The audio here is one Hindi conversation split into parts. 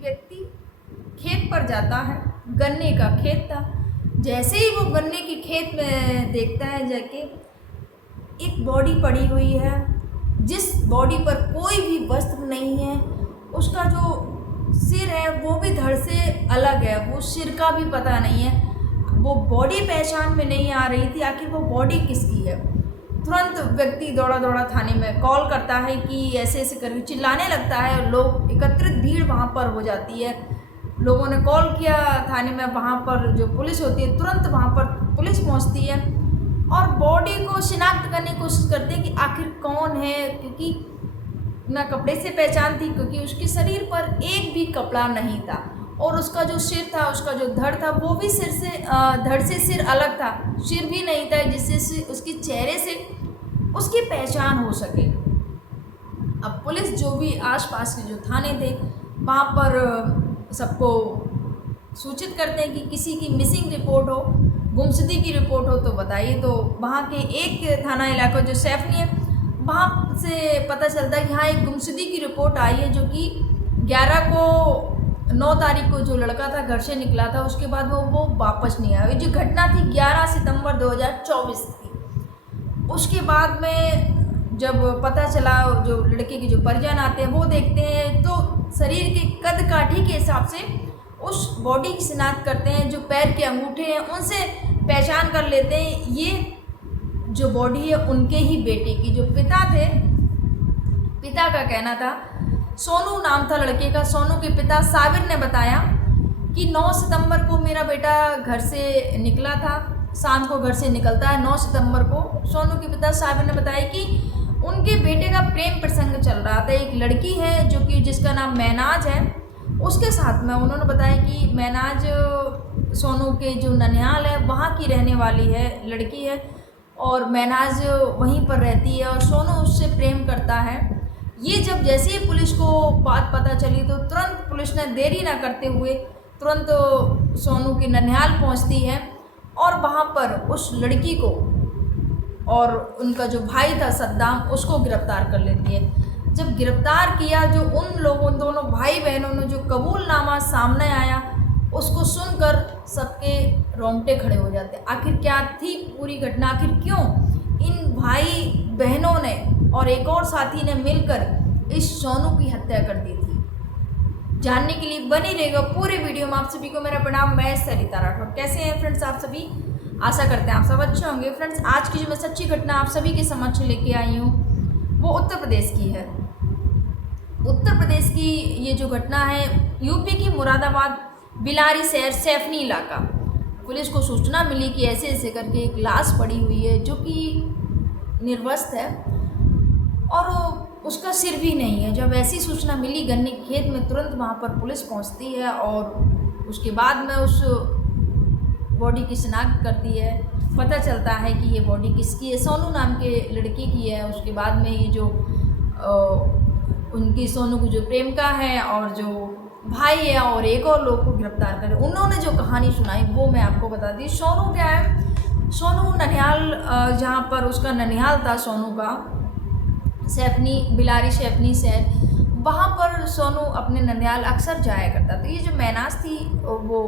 व्यक्ति खेत पर जाता है, गन्ने का खेत था। जैसे ही वो गन्ने के खेत में देखता है जाके, एक बॉडी पड़ी हुई है, जिस बॉडी पर कोई भी वस्त्र नहीं है। उसका जो सिर है वो भी धड़ से अलग है, वो सिर का भी पता नहीं है। वो बॉडी पहचान में नहीं आ रही थी, आखिर वो बॉडी किसकी है। तुरंत व्यक्ति दौड़ा दौड़ा थाने में कॉल करता है कि ऐसे ऐसे करके चिल्लाने लगता है, और लोग एकत्रित भीड़ वहाँ पर हो जाती है। लोगों ने कॉल किया थाने में, वहाँ पर जो पुलिस होती है तुरंत वहाँ पर पुलिस पहुँचती है और बॉडी को शिनाख्त करने की कोशिश करते हैं कि आखिर कौन है, क्योंकि ना कपड़े से पहचान थी, क्योंकि उसके शरीर पर एक भी कपड़ा नहीं था, और उसका जो सिर था, उसका जो धड़ था, वो भी सिर से धड़ से सिर अलग था, सिर भी नहीं था, जिससे उसके चेहरे से उसकी पहचान हो सके। अब पुलिस जो भी आसपास के जो थाने थे वहाँ पर सबको सूचित करते हैं कि किसी की मिसिंग रिपोर्ट हो, गुमशुदगी की रिपोर्ट हो तो बताइए। तो वहाँ के एक थाना इलाका जो सैफनी है, वहाँ से पता चलता है कि हाँ एक गुमशुदगी की रिपोर्ट आई है, जो कि 9 तारीख को जो लड़का था घर से निकला था, उसके बाद वो वापस नहीं आया। ये जो घटना थी 11 सितंबर 2024 की। उसके बाद में जब पता चला, जो लड़के के जो परिजन आते हैं वो देखते हैं तो शरीर के कद काठी के हिसाब से उस बॉडी की शिनाख्त करते हैं। जो पैर के अंगूठे हैं उनसे पहचान कर लेते हैं ये जो बॉडी है उनके ही बेटे की। जो पिता थे, पिता का कहना था, सोनू नाम था लड़के का। सोनू के पिता साबिर ने बताया कि 9 सितंबर को मेरा बेटा घर से निकला था, शाम को घर से निकलता है 9 सितंबर को। सोनू के पिता साबिर ने बताया कि उनके बेटे का प्रेम प्रसंग चल रहा था। एक लड़की है जो कि जिसका नाम महनाज है, उसके साथ में। उन्होंने बताया कि महनाज सोनू के जो ननिहाल है वहाँ की रहने वाली है, लड़की है, और महनाज वहीं पर रहती है और सोनू उससे प्रेम करता है। ये जब जैसे ही पुलिस को बात पता चली तो तुरंत पुलिस ने देरी ना करते हुए तुरंत सोनू के ननिहाल पहुंचती है और वहाँ पर उस लड़की को और उनका जो भाई था सद्दाम, उसको गिरफ्तार कर लेती है। जब गिरफ्तार किया, जो उन लोगों, दोनों भाई बहनों ने जो कबूलनामा सामने आया, उसको सुनकर सबके रोंगटे खड़े हो जाते। आखिर क्या थी पूरी घटना, आखिर क्यों इन भाई बहनों ने और एक और साथी ने मिलकर इस सोनू की हत्या कर दी थी। जानने के लिए बने रहेगा पूरे वीडियो में। आप सभी को मेरा प्रणाम, मैं सरिता राठौर। कैसे हैं फ्रेंड्स आप सभी? आशा करते हैं आप सब अच्छे होंगे। फ्रेंड्स, आज की जो मैं सच्ची घटना आप सभी के समक्ष लेके आई हूँ वो उत्तर प्रदेश की है। उत्तर प्रदेश की ये जो घटना है, यूपी की मुरादाबाद बिलारी शहर सैफनी इलाका। पुलिस को सूचना मिली कि ऐसे ऐसे करके एक लाश पड़ी हुई है जो कि निर्वस्त्र है और उसका सिर भी नहीं है। जब ऐसी सूचना मिली गन्ने के खेत में, तुरंत वहाँ पर पुलिस पहुँचती है और उसके बाद में उस बॉडी की शिनाख्त करती है। पता चलता है कि ये बॉडी किसकी है, सोनू नाम के लड़के की है। उसके बाद में ये जो उनकी सोनू की जो प्रेमिका है और जो भाई है और एक और लोग को गिरफ्तार करे। उन्होंने जो कहानी सुनाई वो मैं आपको बता दी। सोनू क्या है, सोनू ननिहाल, जहाँ पर उसका ननिहाल था सोनू का, सैफनी, बिलारी सैफनी शहर, वहाँ पर सोनू अपने ननिहाल अक्सर जाया करता था। ये जो महनाज थी वो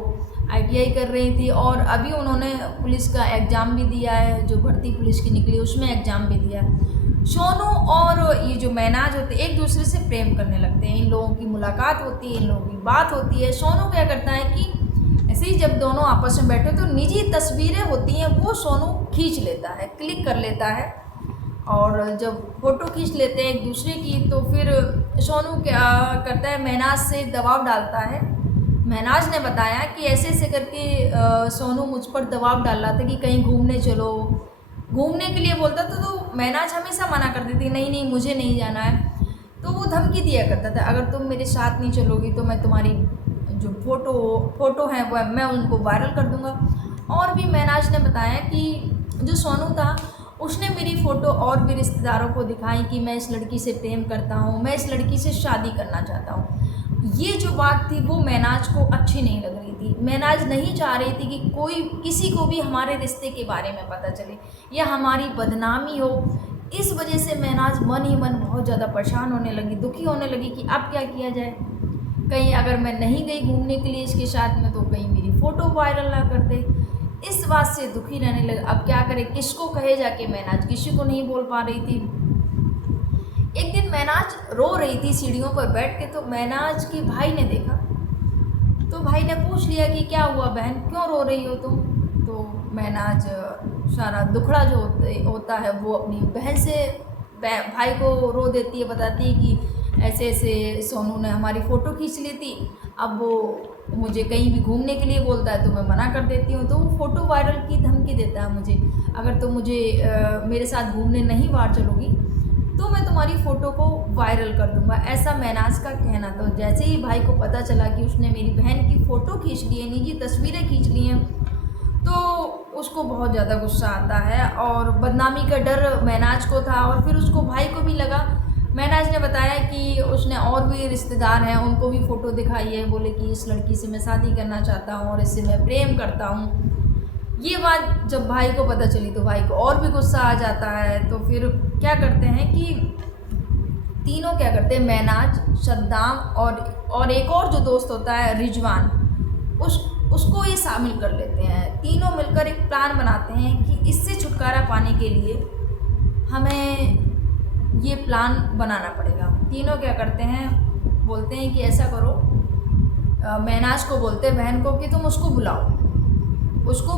ITI कर रही थी और अभी उन्होंने पुलिस का एग्ज़ाम भी दिया है, जो भर्ती पुलिस की निकली उसमें एग्ज़ाम भी दिया है। सोनू और ये जो महनाज होते एक दूसरे से प्रेम करने लगते हैं। इन लोगों की मुलाकात होती है, इन लोगों की बात होती है। सोनू क्या करता है कि ऐसे ही जब दोनों आपस में बैठे तो निजी तस्वीरें होती हैं वो सोनू खींच लेता है, क्लिक कर लेता है, और जब फ़ोटो खींच लेते हैं एक दूसरे की तो फिर सोनू क्या करता है, महनाज से दबाव डालता है। महनाज ने बताया कि ऐसे ऐसे करके सोनू मुझ पर दबाव डाल रहा था कि कहीं घूमने चलो, घूमने के लिए बोलता था तो महनाज हमेशा मना कर देती, नहीं नहीं मुझे नहीं जाना है। तो वो धमकी दिया करता था, अगर तुम मेरे साथ नहीं चलोगी तो मैं तुम्हारी जो फ़ोटो हैं वो मैं उनको वायरल कर दूँगा। और भी महनाज ने बताया कि जो सोनू था उसने मेरी फ़ोटो और भी रिश्तेदारों को दिखाई कि मैं इस लड़की से प्रेम करता हूँ, मैं इस लड़की से शादी करना चाहता हूँ। ये जो बात थी वो महनाज को अच्छी नहीं लग रही थी। महनाज नहीं चाह रही थी कि कोई किसी को भी हमारे रिश्ते के बारे में पता चले या हमारी बदनामी हो। इस वजह से महनाज मन ही मन बहुत ज़्यादा परेशान होने लगी, दुखी होने लगी कि अब क्या किया जाए। कहीं अगर मैं नहीं गई घूमने के लिए इसके साथ में तो कहीं मेरी फ़ोटो वायरल ना कर दे। इस बात से दुखी रहने लगा। अब क्या करे, किसको कहे जाके महनाज, किसी को नहीं बोल पा रही थी। एक दिन महनाज रो रही थी सीढ़ियों पर बैठ के, तो महनाज के भाई ने देखा, तो भाई ने पूछ लिया कि क्या हुआ बहन, क्यों रो रही हो तुम। तो महनाज सारा दुखड़ा जो होता है वो अपनी बहन से भाई को रो देती है, बताती है कि ऐसे ऐसे सोनू ने हमारी फ़ोटो खींच ली थी, अब वो मुझे कहीं भी घूमने के लिए बोलता है तो मैं मना कर देती हूँ, तो वो फ़ोटो वायरल की धमकी देता है मुझे, अगर तुम मुझे मेरे साथ घूमने नहीं बाहर चलोगी तो मैं तुम्हारी फ़ोटो को वायरल कर दूंगा, ऐसा महनाज का कहना। तो जैसे ही भाई को पता चला कि उसने मेरी बहन की फ़ोटो खींच ली है, निजी तस्वीरें खींच ली हैं, तो उसको बहुत ज़्यादा गुस्सा आता है और बदनामी का डर महनाज को था। और फिर उसको भाई को भी लगा, महनाज ने बताया कि उसने और भी रिश्तेदार हैं उनको भी फ़ोटो दिखाई है, बोले कि इस लड़की से मैं शादी करना चाहता हूँ और इससे मैं प्रेम करता हूँ। ये बात जब भाई को पता चली तो भाई को और भी गुस्सा आ जाता है। तो फिर क्या करते हैं कि तीनों क्या करते हैं, महनाज, सद्दाम और एक और जो दोस्त होता है रिजवान, उसको ये शामिल कर लेते हैं। तीनों मिलकर एक प्लान बनाते हैं कि इससे छुटकारा पाने के लिए हमें ये प्लान बनाना पड़ेगा। तीनों क्या करते हैं, बोलते हैं कि ऐसा करो, महनाज को बोलते हैं बहन को कि तुम उसको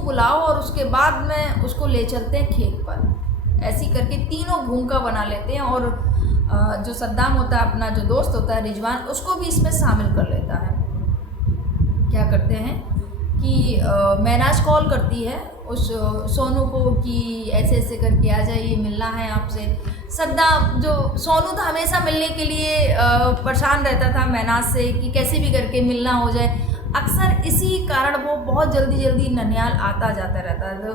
बुलाओ और उसके बाद में उसको ले चलते हैं खेत पर। ऐसी करके तीनों भूमिका बना लेते हैं और जो सद्दाम होता है, अपना जो दोस्त होता है रिजवान, उसको भी इसमें शामिल कर लेता है। क्या करते हैं कि महनाज कॉल करती है उस सोनू को कि ऐसे ऐसे करके आ जाइए, मिलना है आपसे। सद्दाम, जो सोनू था, हमेशा मिलने के लिए परेशान रहता था महनाज से कि कैसे भी करके मिलना हो जाए। अक्सर इसी कारण वो बहुत जल्दी ननिहाल आता जाता रहता है।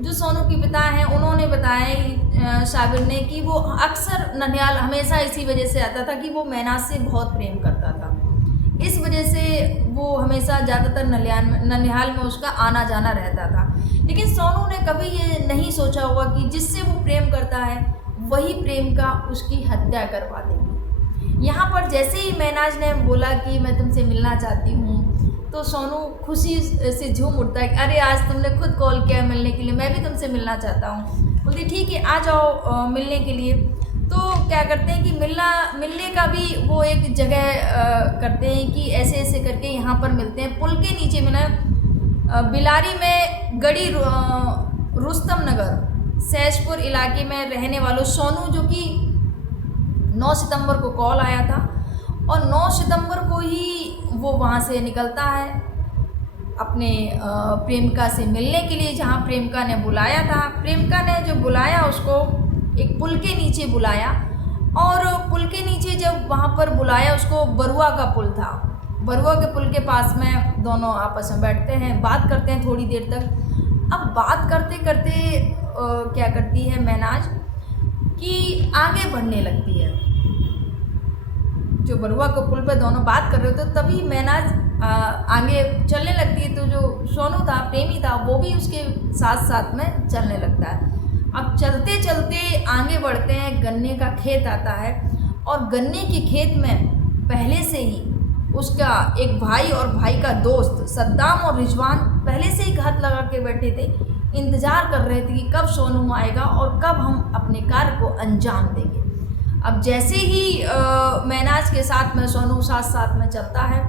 जो सोनू के पिता हैं उन्होंने बताया साबिर ने कि वो अक्सर ननिहाल हमेशा इसी वजह से आता था कि वो महनाज से बहुत प्रेम करता था। इस वजह से वो हमेशा ज़्यादातर ननिहाल में उसका आना जाना रहता था। लेकिन सोनू ने कभी ये नहीं सोचा होगा कि जिससे वो प्रेम करता है वही प्रेम का उसकी हत्या करवा देगी। यहाँ पर जैसे ही महनाज ने बोला कि मैं तुमसे मिलना चाहती हूँ, तो सोनू खुशी से झूम उठता है कि अरे आज तुमने खुद कॉल किया मिलने के लिए, मैं भी तुमसे मिलना चाहता हूँ। बोलती ठीक है, आ जाओ मिलने के लिए। तो क्या करते हैं कि मिलने का भी वो एक जगह करते हैं कि ऐसे ऐसे करके यहाँ पर मिलते हैं पुल के नीचे में ना, बिलारी में गड़ी रुस्तम नगर सहजपुर इलाके में रहने वालों सोनू, जो कि 9 सितंबर को कॉल आया था और 9 सितंबर को ही वो वहाँ से निकलता है अपने प्रेमिका से मिलने के लिए, जहाँ प्रेमिका ने बुलाया था। प्रेमिका ने जो बुलाया उसको एक पुल के नीचे बुलाया, और पुल के नीचे जब वहाँ पर बुलाया उसको, बरुआ का पुल था, बरुआ के पुल के पास में दोनों आपस में बैठते हैं, बात करते हैं थोड़ी देर तक। अब बात करते करते क्या करती है महनाज कि आगे बढ़ने लगती है। जो बरुआ को पुल पे दोनों बात कर रहे थे, तो तभी महनाज आगे चलने लगती है। तो जो सोनू था, प्रेमी था, वो भी उसके साथ साथ में चलने लगता है। अब चलते चलते आगे बढ़ते हैं, गन्ने का खेत आता है और गन्ने के खेत में पहले से ही उसका एक भाई और भाई का दोस्त सद्दाम और रिजवान पहले से ही घात लगा के बैठे थे, इंतज़ार कर रहे थे कि कब सोनू आएगा और कब हम अपने कार्य को अंजाम देंगे। अब जैसे ही महनाज के साथ में सोनू साथ में चलता है,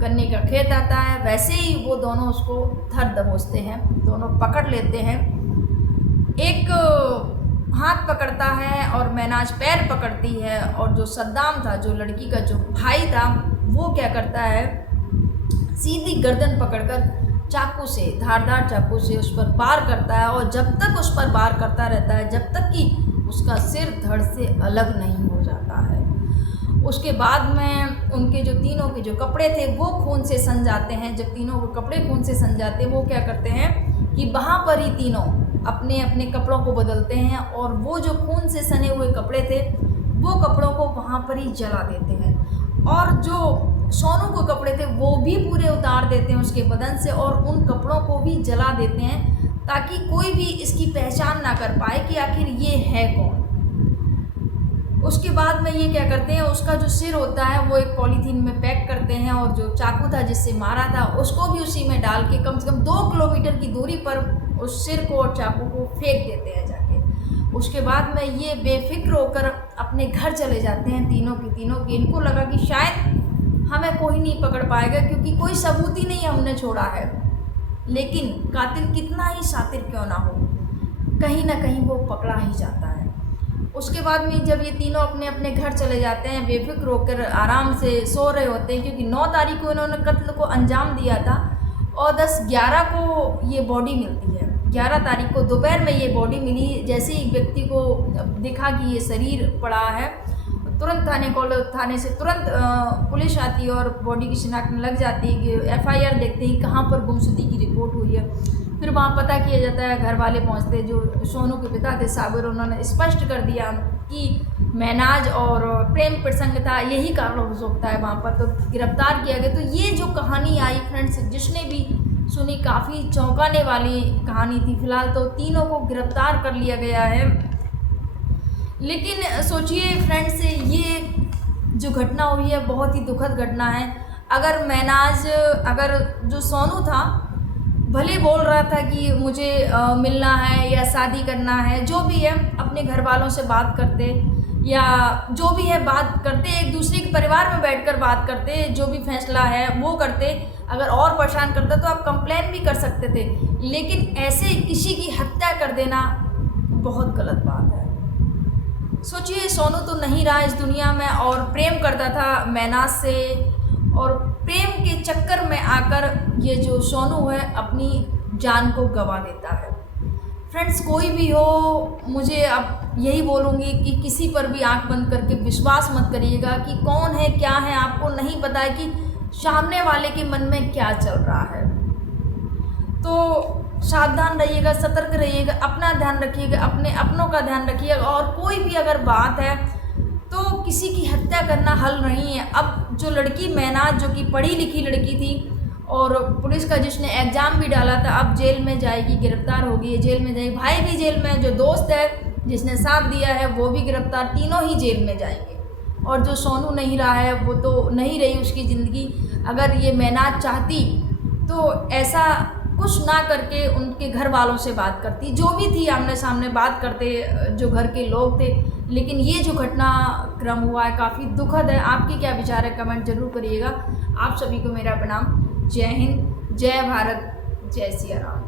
गन्ने का खेत आता है, वैसे ही वो दोनों उसको धर दबोचते हैं, दोनों पकड़ लेते हैं। एक हाथ पकड़ता है और महनाज पैर पकड़ती है, और जो सद्दाम था, जो लड़की का जो भाई था, वो क्या करता है, सीधी गर्दन पकड़कर चाकू से, धारदार चाकू से उस पर वार करता है। और जब तक उस पर वार करता रहता है, जब तक कि उसका सिर धड़ से अलग नहीं हो जाता है। उसके बाद में उनके जो तीनों के जो कपड़े थे वो खून से सन जाते हैं। जब तीनों के कपड़े खून से सन जाते हैं, वो क्या करते हैं कि वहाँ पर ही तीनों अपने अपने कपड़ों को बदलते हैं, और वो जो खून से सने हुए कपड़े थे वो कपड़ों को वहाँ पर ही जला देते हैं, और जो सोनू को कपड़े थे वो भी पूरे उतार देते हैं उसके बदन से, और उन कपड़ों को भी जला देते हैं ताकि कोई भी इसकी पहचान ना कर पाए कि आखिर ये है कौन। उसके बाद में ये क्या करते हैं, उसका जो सिर होता है वो एक पॉलीथीन में पैक करते हैं और जो चाकू था जिससे मारा था उसको भी उसी में डाल के कम से कम 2 किलोमीटर की दूरी पर उस सिर को और चाकू को फेंक देते हैं जाके। उसके बाद में ये बेफिक्र होकर अपने घर चले जाते हैं तीनों के तीनों की। इनको लगा कि शायद हमें कोई नहीं पकड़ पाएगा क्योंकि कोई सबूत ही नहीं हमने छोड़ा है। लेकिन कातिल कितना ही शातिर क्यों ना हो, कहीं ना कहीं वो पकड़ा ही जाता है। उसके बाद में जब ये तीनों अपने अपने घर चले जाते हैं, बेफिक्र होकर आराम से सो रहे होते हैं क्योंकि 9 तारीख को इन्होंने कत्ल को अंजाम दिया था और 10-11 को ये बॉडी मिलती है। 11 तारीख को दोपहर में ये बॉडी मिली। जैसे ही व्यक्ति को दिखा कि ये शरीर पड़ा है, तुरंत थाने से तुरंत पुलिस आती है और बॉडी की शिनाख्त में लग जाती है कि FIR देखते ही कहाँ पर गुमशुदगी की रिपोर्ट हुई है। फिर वहाँ पता किया जाता है, घर वाले पहुँचते, जो सोनू के पिता थे साबिर, उन्होंने स्पष्ट कर दिया कि महनाज और प्रेम प्रसंग था, यही कारण हो सकता है वहाँ पर, तो गिरफ्तार किया गया। तो ये जो कहानी आई फ्रेंड्स, जिसने भी सुनी काफ़ी चौंकाने वाली कहानी थी। फिलहाल तो तीनों को गिरफ्तार कर लिया गया है। लेकिन सोचिए फ्रेंड्स, ये जो घटना हुई है बहुत ही दुखद घटना है। अगर जो सोनू था भले बोल रहा था कि मुझे मिलना है या शादी करना है, जो भी है अपने घर वालों से बात करते या जो भी है बात करते, एक दूसरे के परिवार में बैठकर बात करते, जो भी फैसला है वो करते। अगर और परेशान करता तो आप कंप्लेन भी कर सकते थे, लेकिन ऐसे किसी की हत्या कर देना बहुत गलत बात है। सोचिए, सोनू तो नहीं रहा इस दुनिया में और प्रेम करता था महनाज से, और प्रेम के चक्कर में आकर ये जो सोनू है अपनी जान को गंवा देता है। फ्रेंड्स, कोई भी हो, मुझे अब यही बोलूँगी कि किसी पर भी आंख बंद करके विश्वास मत करिएगा कि कौन है क्या है, आपको नहीं पता है कि सामने वाले के मन में क्या चल रहा है। तो सावधान रहिएगा, सतर्क रहिएगा, अपना ध्यान रखिएगा, अपनों का ध्यान रखिएगा। और कोई भी अगर बात है तो किसी की हत्या करना हल नहीं है। अब जो लड़की महनाज, जो कि पढ़ी लिखी लड़की थी और पुलिस का जिसने एग्ज़ाम भी डाला था, अब जेल में जाएगी, गिरफ्तार होगी, जेल में जाएगी। भाई भी जेल में, जो दोस्त है जिसने साथ दिया है वो भी गिरफ्तार, तीनों ही जेल में जाएंगे। और जो सोनू नहीं रहा है वो तो नहीं रही उसकी ज़िंदगी। अगर ये महनाज चाहती तो ऐसा कुछ ना करके उनके घर वालों से बात करती, जो भी थी आमने सामने बात करते जो घर के लोग थे। लेकिन ये जो घटनाक्रम हुआ है काफ़ी दुखद है। आपके क्या विचार है, कमेंट जरूर करिएगा। आप सभी को मेरा प्रणाम। जय हिंद, जय भारत, जय सिया राम।